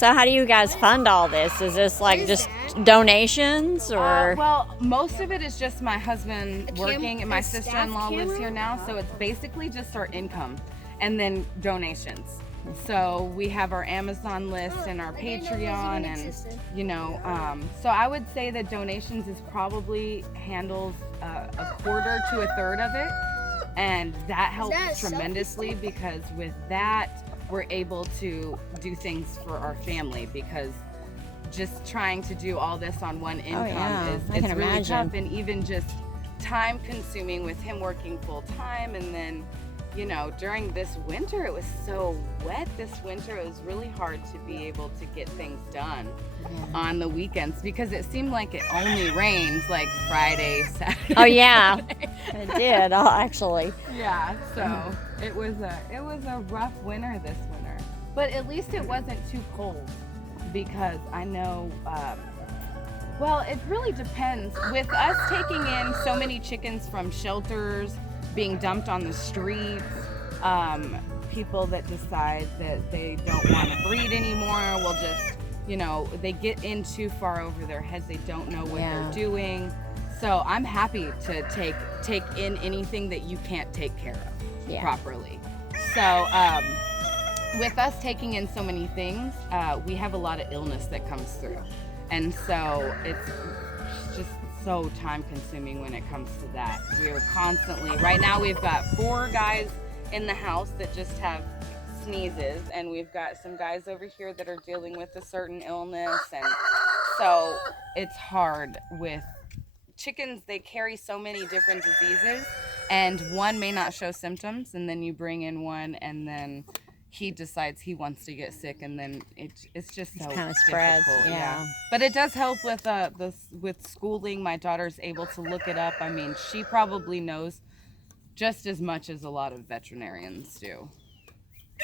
So how do you guys fund all this? Is this like just donations or? Well, most of it is just my husband working, and my sister-in-law lives here now, so it's basically just our income and then donations. So we have our Amazon list and our Patreon, and so I would say that donations is probably handles a quarter to a third of it, and that helps tremendously because with that we're able to do things for our family, because just trying to do all this on one income is really tough, and even just time consuming with him working full time. And then during this winter, it was so wet this winter, it was really hard to be able to get things done on the weekends, because it seemed like it only rains like Friday, Saturday. Oh yeah, it did actually. Yeah, so it was a rough winter this winter, but at least it wasn't too cold, because I know well, it really depends. With us taking in so many chickens from shelters, being dumped on the streets, people that decide that they don't want to breed anymore will just, they get in too far over their heads. They don't know what they're doing. So I'm happy to take in anything that you can't take care of properly. So with us taking in so many things, we have a lot of illness that comes through. And so it's just so time consuming when it comes to that. We are constantly, right now we've got 4 guys in the house that just have sneezes, and we've got some guys over here that are dealing with a certain illness, and so it's hard with chickens. They carry so many different diseases, and one may not show symptoms, and then you bring in one, and then he decides he wants to get sick, and then it's just so kind of spreads. Yeah. But it does help with with schooling. My daughter's able to look it up. I mean, she probably knows just as much as a lot of veterinarians do.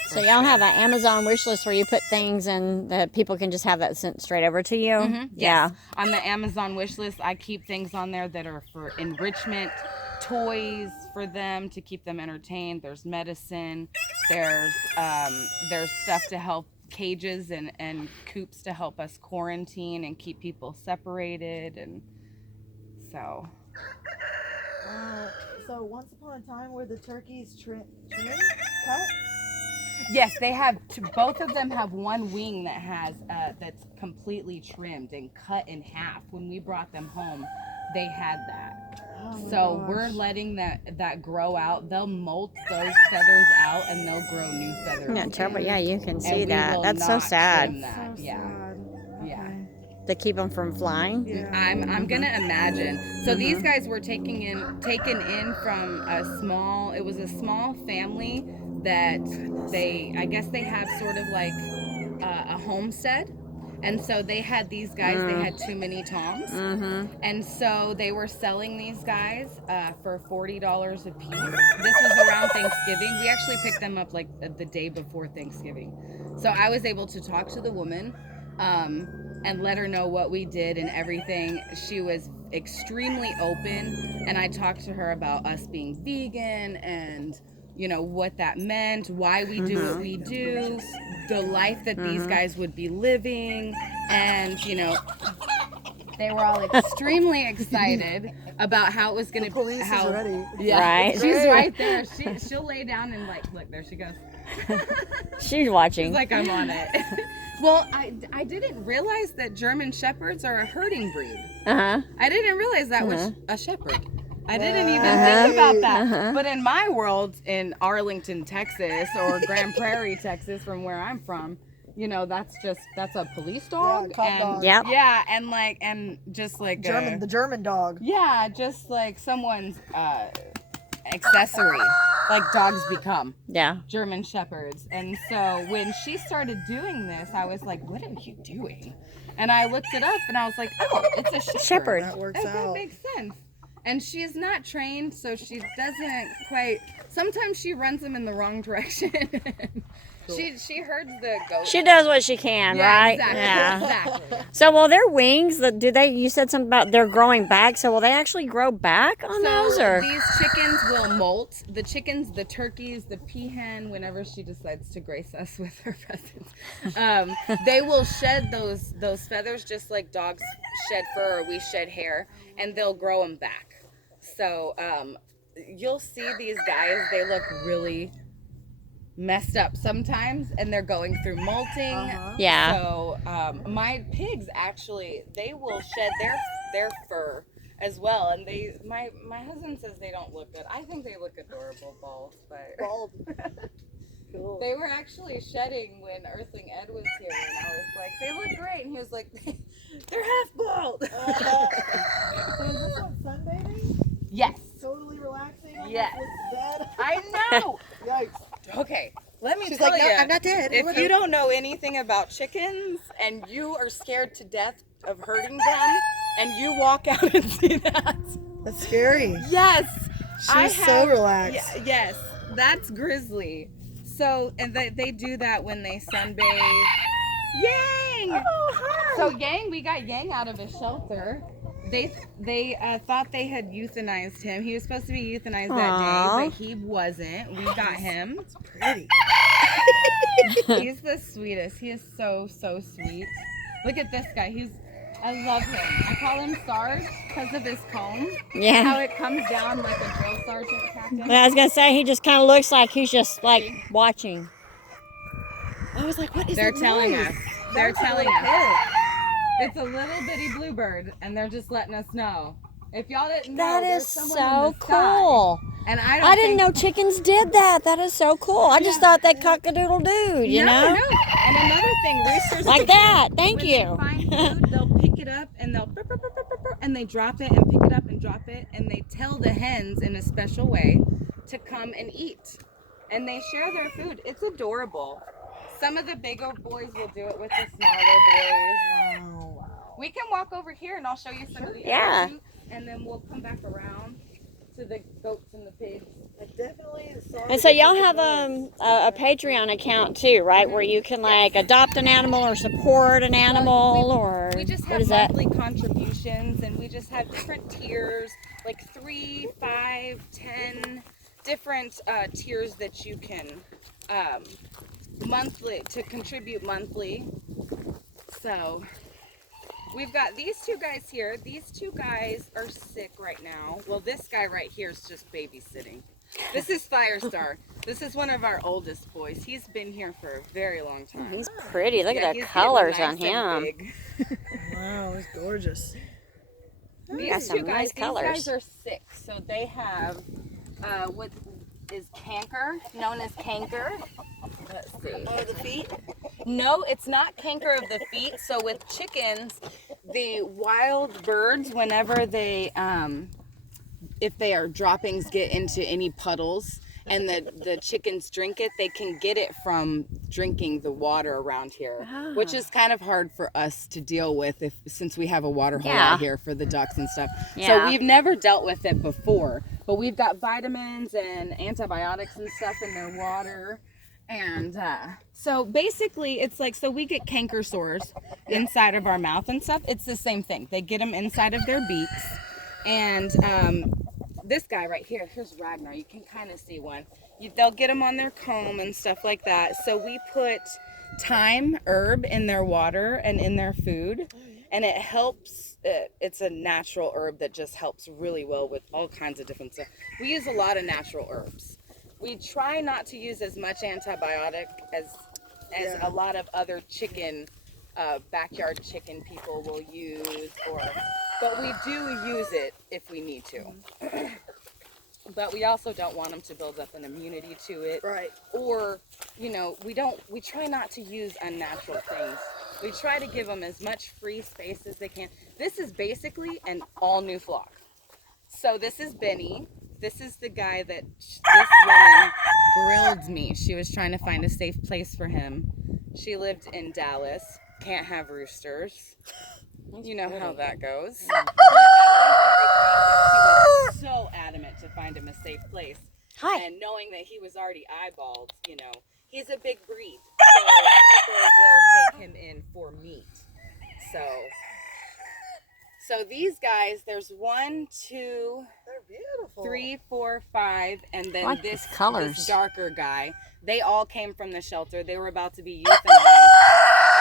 So y'all have an Amazon wish list where you put things and that people can just have that sent straight over to you? Mm-hmm. Yes. On the Amazon wish list, I keep things on there that are for enrichment, toys for them to keep them entertained. There's medicine. There's stuff to help, cages and coops to help us quarantine and keep people separated, and so. So once upon a time, were the turkeys trimmed, cut? Yes, they have. Both of them have one wing that has that's completely trimmed and cut in half. When we brought them home, they had that. Oh So gosh. we're letting that grow out. They'll molt those feathers out, and they'll grow new feathers. Yeah, terrible. in. Yeah, you can And see we that. will That's so not sad. trim that. So Yeah. sad. Yeah. Okay. To keep them from flying. Yeah. I'm gonna imagine. So these guys were taken in from a small family that I guess they have sort of like a homestead, and so they had these guys. They had too many toms, and so they were selling these guys for $40 a piece. This was around Thanksgiving. We actually picked them up like the day before Thanksgiving, so I was able to talk to the woman. And let her know what we did and everything. She was extremely open, and I talked to her about us being vegan and what that meant, why we do what we do, the life that these guys would be living, and they were all extremely excited about how it was going to be. Police is ready. Yeah, Right. she's right there. She'll lay down and look, there she goes. She's watching. She's like, I'm on it. Well, I didn't realize that German Shepherds are a herding breed. Uh-huh. I didn't realize that was a shepherd. I didn't even think about that. But in my world, in Arlington, Texas, or Grand Prairie, Texas, from where I'm from, that's a police dog. Yeah, cop dog. Yep. Yeah, and just like The German dog. yeah, just like someone's accessory, like dogs become. Yeah. German Shepherds. And so when she started doing this, I was like, what are you doing? And I looked it up, and I was like, oh, it's a shepherd. That works That out. makes sense. And she is not trained, so she doesn't quite, sometimes she runs them in the wrong direction. She herds the goats. She does what she can, Yeah, right? exactly. Yeah. Exactly. So, will their wings? Do they? You said something about they're growing back. So, will they actually grow back on those, So or? these chickens will molt. The chickens, the turkeys, the peahen, whenever she decides to grace us with her presence, they will shed those feathers just like dogs shed fur or we shed hair, and they'll grow them back. So you'll see these guys. They look really messed up sometimes, and they're going through molting. Yeah. So my pigs actually, they will shed their fur as well, and my husband says they don't look good. I think they look adorable bald, but Bald. Cool. they were actually shedding when Earthling Ed was here, and I was like, they look great, and he was like, they're half bald. So is this one sunbathing? Yes. Totally relaxing? Yes. Dead? I know. Yikes. Okay, let me She's tell like, you. no, I'm not dead. If you don't know anything about chickens and you are scared to death of hurting them, and you walk out and see that, That's scary. yes, She's so relaxed. Yes, that's Grizzly. So, and they do that when they sunbathe. Yang. Oh, hi. So Yang, we got Yang out of his shelter. They thought they had euthanized him. He was supposed to be euthanized that day, but he wasn't. We got him. It's pretty. He's the sweetest. He is so sweet. Look at this guy. I love him. I call him Sarge because of his comb. Yeah. How it comes down like a drill sergeant captain. I was gonna say he just kind of looks like he's just like watching. I was like, what is They're that telling noise? us. They're That's telling really us. It's a little bitty bluebird, and they're just letting us know. If y'all didn't know, That there's is someone so in the sky. cool. And I didn't know chickens did that. That is so cool. I just thought they cock-a-doodle-doo, you know? No. And another thing, roosters Like that. Thank when you. they find food, they'll pick it up and they'll burp, burp, burp, burp, burp, burp, and they drop it and pick it up and drop it, and they tell the hens in a special way to come and eat. And they share their food. It's adorable. Some of the bigger boys will do it with the smaller boys. Wow. We can walk over here and I'll show you some of the Yeah. other two, and then we'll come back around to the goats and the pigs. I definitely saw And so y'all have a Patreon account too, right? Where you can like adopt an animal or support an animal or We just what have is that? monthly contributions, and we just have different tiers, like 3, 5, 10 different tiers that you can monthly to contribute monthly. So we've got these two guys here. These two guys are sick right now. Well, this guy right here is just babysitting. This is Firestar. This is one of our oldest boys. He's been here for a very long time. He's pretty. Look Yeah, at the he's colors getting on nice and him. big. Wow, it's gorgeous. You got These some two nice guys, colors. these guys are sick. So they have what is canker, known as canker. Let's see. Oh, the feet? No, it's not canker of the feet. So with chickens, the wild birds, whenever they, if their droppings get into any puddles and the chickens drink it, they can get it from drinking the water around here, which is kind of hard for us to deal with since we have a water hole out here for the ducks and stuff. Yeah. So we've never dealt with it before, but we've got vitamins and antibiotics and stuff in their water. And so basically it's like, so we get canker sores inside of our mouth and stuff. It's the same thing. They get them inside of their beaks. And this guy right here, here's Ragnar. You can kind of see one. They'll get them on their comb and stuff like that. So we put thyme herb in their water and in their food. And it helps. It's a natural herb that just helps really well with all kinds of different stuff. We use a lot of natural herbs. We try not to use as much antibiotic as a lot of other chicken, backyard chicken people will use, but we do use it if we need to. But we also don't want them to build up an immunity to it. Right. Or, you know, we try not to use unnatural things. We try to give them as much free space as they can. This is basically an all new flock. So this is Benny. This is the guy that this woman grilled me. She was trying to find a safe place for him. She lived in Dallas. Can't have roosters. You know how that goes. But I was very proud that she was so adamant to find him a safe place. Hi. And knowing that he was already eyeballed, you know, he's a big breed, so people will take him in for meat. So these guys, there's 1, 2, They're beautiful. 3, 4, 5, and then like this these colors. this darker guy. They all came from the shelter. They were about to be euthanized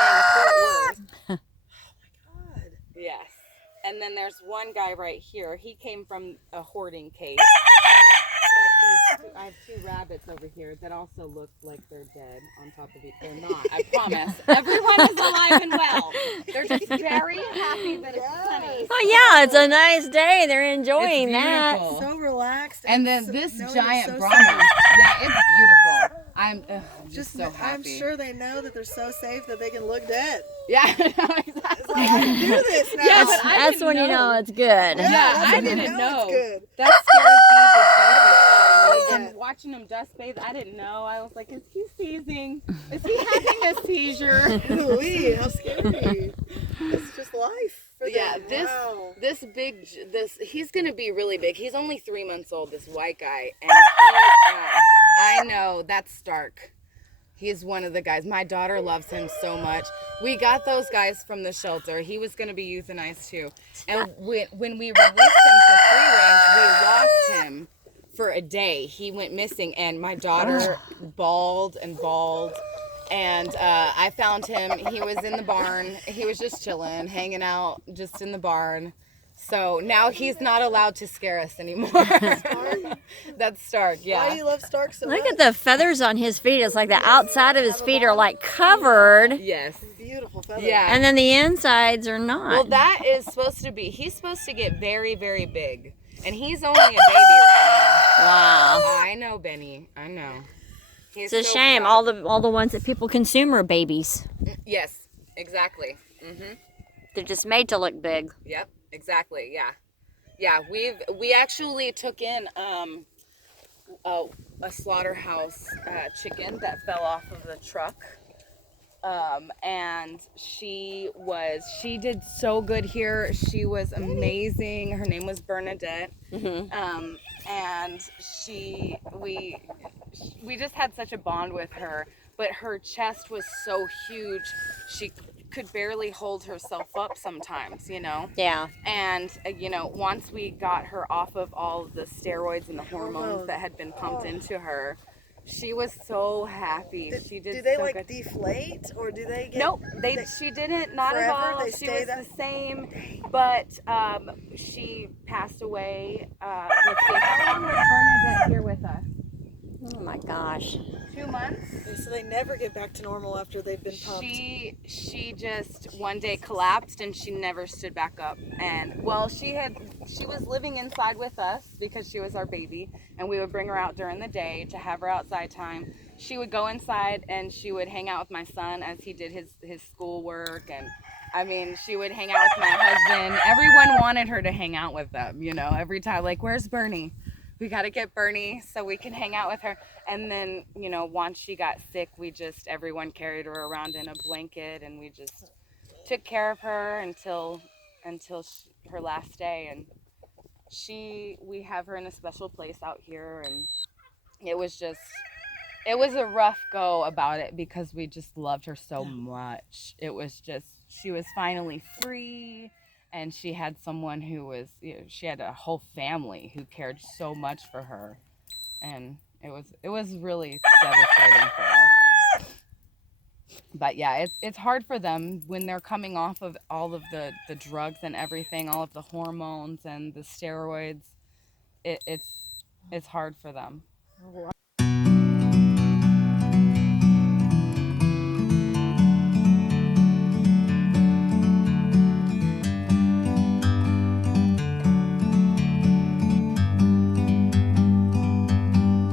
in Fort Worth. Oh my God. Yes. And then there's one guy right here. He came from a hoarding case. I have 2 rabbits over here that also look like they're dead on top of each. They're not, I promise. Everyone is alive and well. They're just very happy that it's sunny. Oh yeah, it's a nice day. They're enjoying It's that. beautiful. So relaxed. And then so, this knowing giant it's so Brahma. safe. Yeah, it's beautiful. I'm just so happy. I'm sure they know that they're so safe that they can look dead. Yeah, no, It's exactly. like, I can do this now. Yeah, but I That's didn't when you know it's good. Yeah, that's I when you didn't know. It's good. That scared me. Yeah. And watching him dust bathe, I didn't know. I was like, is he seizing? Is he having a seizure? Ooh-wee, how scary. It's just life for Yeah, them. Wow. this he's gonna be really big. He's only 3 months old, this white guy, and I know that's Stark. He's one of the guys. My daughter loves him so much. We got those guys from the shelter. He was gonna be euthanized too, and when we released him to free range, we lost him for a day. He went missing, and my daughter bawled and bawled. And I found him. He was in the barn. He was just chilling, hanging out just in the barn. So now he's not allowed to scare us anymore. That's Stark, yeah. Why do you love Stark so much? Look at the feathers on his feet. It's like the outside of his feet are like covered, Yes. Beautiful feathers. Yeah. and then the insides are not. Well, that is supposed to be, he's supposed to get very, very big. And he's only a baby right Wow. now. I know, Benny. I know. He's It's a so shame. proud. All the ones that people consume are babies. Yes, exactly. They're just made to look big. Yep, exactly. Yeah, yeah. We actually took in a slaughterhouse chicken that fell off of the truck, and she did so good here. She was amazing. Her name was Bernadette, and we just had such a bond with her. But her chest was so huge, she could barely hold herself up sometimes, you know? Yeah. And, once we got her off of all of the steroids and the hormones that had been pumped into her, she was so happy. She did Do they so like good. deflate or do they get? Nope, she didn't, not at forever? all. They She stay was that- the same, but she passed away. Let's see, how long was Bernadette here with us? Oh my gosh. 2 months? So they never get back to normal after they've been pumped. She just one day collapsed and she never stood back up. And well, she was living inside with us because she was our baby, and we would bring her out during the day to have her outside time. She would go inside and she would hang out with my son as he did his schoolwork, and I mean, she would hang out with my husband. Everyone wanted her to hang out with them, every time, like, where's Bernie? We got to get Bernie so we can hang out with her. And then, once she got sick, everyone carried her around in a blanket, and we just took care of her until her last day. And we have her in a special place out here. And it was a rough go about it because we just loved her so much. It was just, she was finally free. And she had someone who was, she had a whole family who cared so much for her. And it was really devastating for us. But yeah, it's hard for them when they're coming off of all of the drugs and everything, all of the hormones and the steroids. It's hard for them.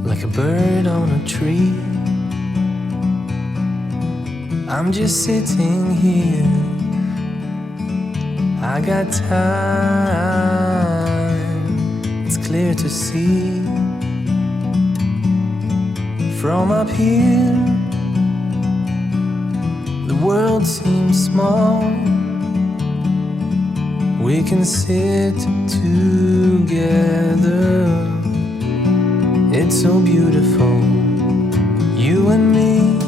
Like a bird on a tree, I'm just sitting here. I got time, it's clear to see. From up here, the world seems small. We can sit together. It's so beautiful, you and me.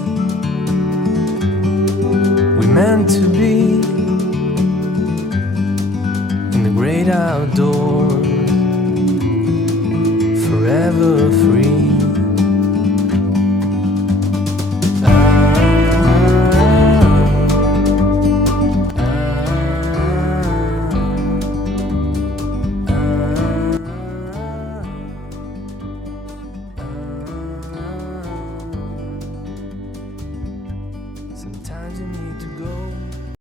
meant to be in the great outdoors, forever free.